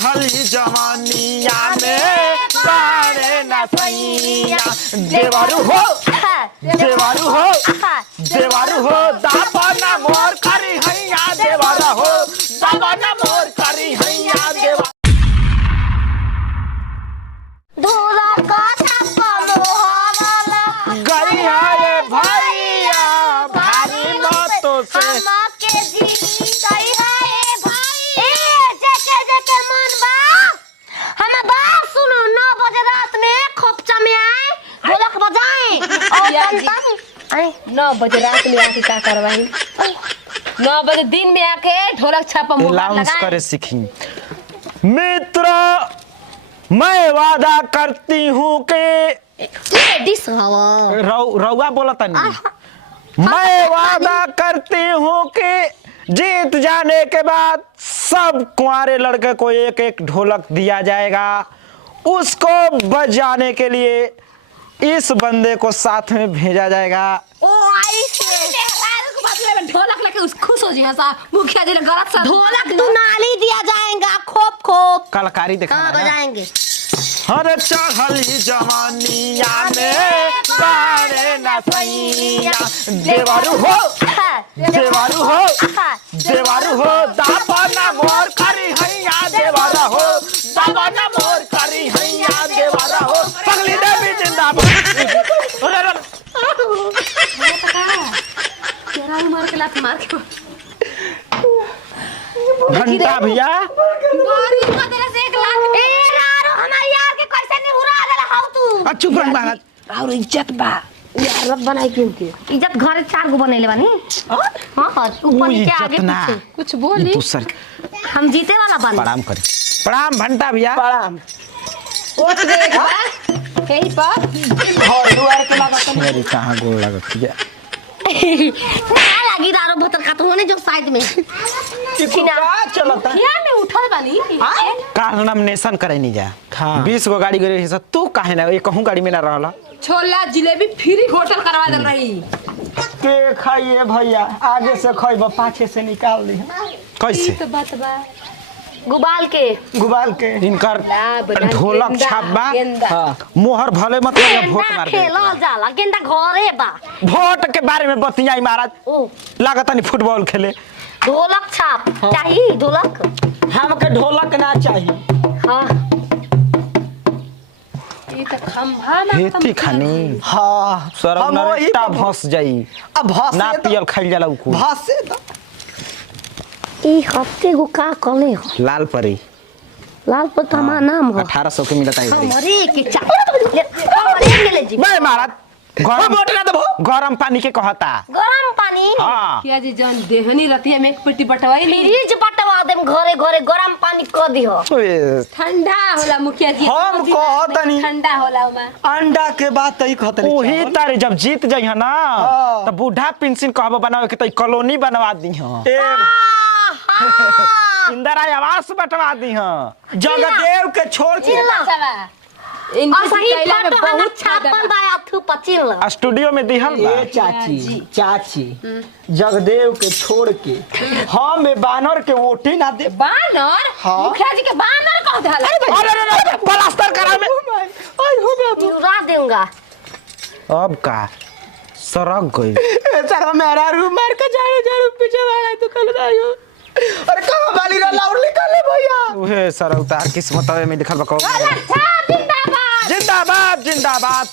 चढ़ली जवानिया में बारे न सैया देवरू हो देवरू हो देवरू हो दापना मोर करी हैया देवरा हो दापना मोर करी हैया देवा धोला का छापलो हवाला गई है भैया भारी मतों से हमके जी गई है भाई ए जेके मन बा हम बात सुनो 9 बजे रात में खोपचा में आए ढोलक बजाएं और आई 9 बजे रात में आके क्या करवाई 9 बजे दिन में आके ढोलक छापा मुहार लगाए करे सीखी मित्र मैं वादा करती हूँ कि डिस हवा रउआ बोला नहीं मैं वादा करती हूँ कि जीत जाने के बाद सब कुंवारे लड़के को एक एक ढोलक दिया जाएगा उसको बजाने के लिए इस बंदे को साथ में भेजा जाएगा। ओ आई से ढोलक लेके उस खुश हो जी हसा मुखिया जी ने गलत सा ढोलक दुनाली दिया जाएगा खोप खोप कलाकारी दिखाना बजाएंगे। हर चढ़ली जवानिया में बारे न सैया देवरू हो देवरू हो देवरू हो दापना मोर करी हैया देवरा हो दापना मोर करी हैया देवरा हो पगली देवी जिंदाबाद। तेरा मार के लात मार के घंटा भैया गोरी को देला से 1 लाख ए यारो हमारे यार के कैसे नहीं उड़ा देला हाउ तू चुप रह महाराज और इज्जत बा यार रब बनाई के इज्जत घरे 4 गो बनैले बानी हां ऊपर नीचे आगे पीछे कुछ बोली दूसर हम जीते वाला बन प्रणाम करी प्रणाम घंटा भैया प्रणाम ओट दे एक बार कहीं पर घर दुआर के लागत मेरी कहां गोल लागत है क्या लगी दारू बोतल का तो होने जो साइड में का चलता क्या में उठल बानी का नॉमिनेशन करे नहीं जा 20 गो गाड़ी गई है तू काहे ना ये कहूं गाड़ी में ना रहला छोला जिलेबी फ्री होटल करवा दे रही के खाइए भैया आगे से खइब पाछे से निकाल दी कैसे तो बात बा गुबाल के गुबाल के इनकर ढोलक छापबा मोहर भले मत वोट मार दे खेलल जाला गेंदा घरे बा वोट के बारे में बतियाई महाराज ओ लागत नहीं फुटबॉल खेले ढोलक छाप चाहिए ढोलक हमके ढोलक ना चाहिए हां ये तो खंभा ना हेती खानी हां सरम हम वही नरेटा पर भस जाई अब भासे ना पियल खाइल जाला उको भासे तो ई हफ्ते को का कले हो लाल परी लाल पर हमारा नाम हो 1800 के मिलता है हमरे के हमरे के ले जी बे महाराज गरम वोट ना देबो गरम पानी के कहता गरम पानी हां क्या जी जान देहनी रतिया में एक पेटी बटवाई ली फ्रिज पटवा देम घरे घरे गरम पानी क दिहो ठंडा होला मुखिया जी हम कहतनी ठंडा होला ओमा अंडा के बात ही कहतनी ओही तारे जब जीत जाई ना हाँ। त बूढ़ा पेंशन कहबो बनावे के त कॉलोनी बनवा दी हां इंदिरा आवास बंटवा दी हां जगदेव के छोड़ के इनके सही कैला में फोटो बहुत छापल बा अथु पचिल स्टूडियो में दिहल बा ए चाची जगदेव के छोड़ के हम बानर के वोटे ना दे बानर हाँ। मुखिया जी के बानर कह दहला अरे प्लास्टर करा में आई हो बाबू उड़ा दूंगा अब का सरक गई सारा मेरा रूम मार के झाड़ू पीछे वाला तो कल आयो अरे कहां वाली रे लाउड निकाले भैया ओहे सर उतार किस्मत में लिखल बा अच्छा जिंदाबाद जिंदाबाद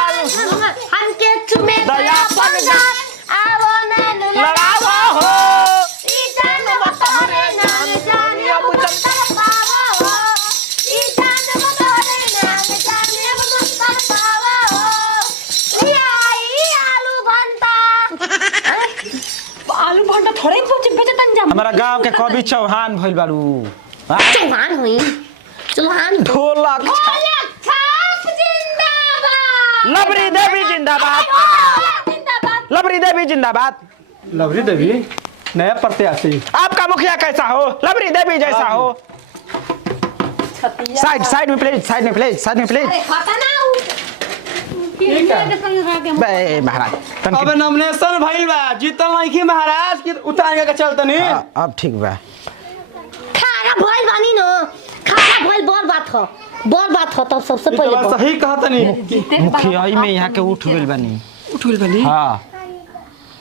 हमके चुमे दया पंगा आवो ना लड़ावा हो ई जान बतहरे नाम जाने अब मंतर पावा हो ई जान बतहरे नाम जाने अब मंतर पावा हो ई आलू भंता आलू भंडा थोड़े कुछ बेचतन जा हमारा गांव के कवि चौहान भइल बाड़ू चौहान हुई चौहान ढोलक छाप जिंदाबाद लबरी देवी जिंदाबाद जिंदाबाद लबरी देवी जिंदाबाद लवरी देवी नया प्रत्याशी आपका मुखिया कैसा हो लबरी देवी जैसा हो साइड में प्लीज साइड में प्लीज अरे हटा ना ठीक है बे महाराज तन अब नॉमिनेशन भइल बा जीतल नहीं की महाराज की उतार के चलतनी अब ठीक बा खाना भइल बानी न खाना भइल बड़ बात हो तब सबसे ई पहले तो सही कहतनी मुखिया में यहाँ के उठ गइल बानी उठल बनी हाँ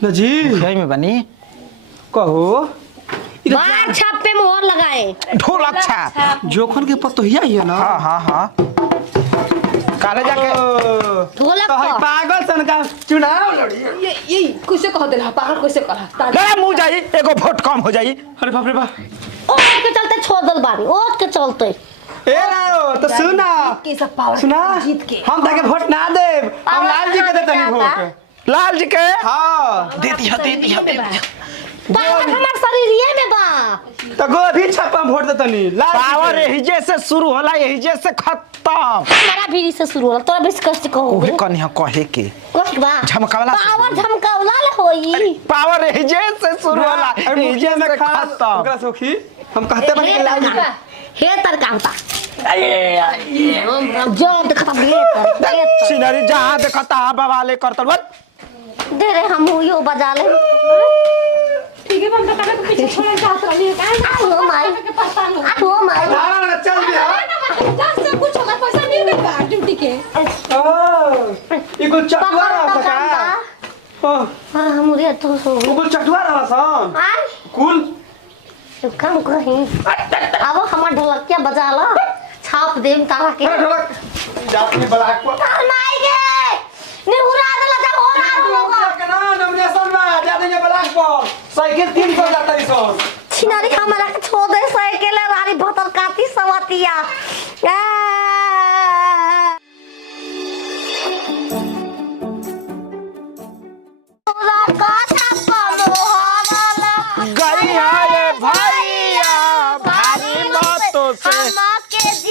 न जी मुखिया में बानी कहो बार छाप पे मोहर लगाए ढोलक छाप जोखन के पतोहिया ही है ना हाँ हाँ हाँ काले जाके ढोलक तो है पर पागल सन का चुनाव लड़ी ये कैसे कह देला पागल कैसे कहा मेरा मुंह जाई एगो वोट कम हो जाई अरे बाप रे बाप ओट के चलते छोड़ दल बानी ओट के चलते ए राओ तो सुना के सब पावर सुना जीत के हम ताके वोट ना देब हम लाल जी के देतनी वोट लाल जी के हां दे दिया पावर हमार शरीरिये में बा तो गोभी छापा वोट देतनी लाल जी पावर के। यही जैसे शुरू होला यही जैसे खत्म हमारा भी से शुरू होला तोरा बीच कष्ट ओहे कहोगे कन्या कहे के कोई बा झमकावला से पावर झमकावला ले होई पावर यही जैसे शुरू होला और यही मुखिया में जैसे खास खत्म ओकरा सखी हम कहते बनी कि लाल जी के। हे तर का होता जो देखता हे तर सिनरी जहाँ देखता बवाले करतल बस दे रे हम यो बजा ले ठीक है हम तो कहे पीछे छोड़े जात रही है हो माई के पता नहीं हो माई धारा ना चल भी ना से कुछ हमारे पैसा नहीं देगा ड्यूटी के ओ ई को चटवा रहा सका ओ हां हम रे तो सो को चटवा रहा सन आई कुल काम कहीं अब हमार ढोलकिया बजा ला छाप देम तारा के अरे ढोलक जाती बलाक को माई गे निहुरा दला जा हो रहा के ना नॉमिनेशन में जा देंगे बलाक पर साइकिल 300 जाता है सो छिनारी हमारा के छोड़ दे साइकिल रानी भतर काती सवतिया गई है ये भैया भारी बातों से के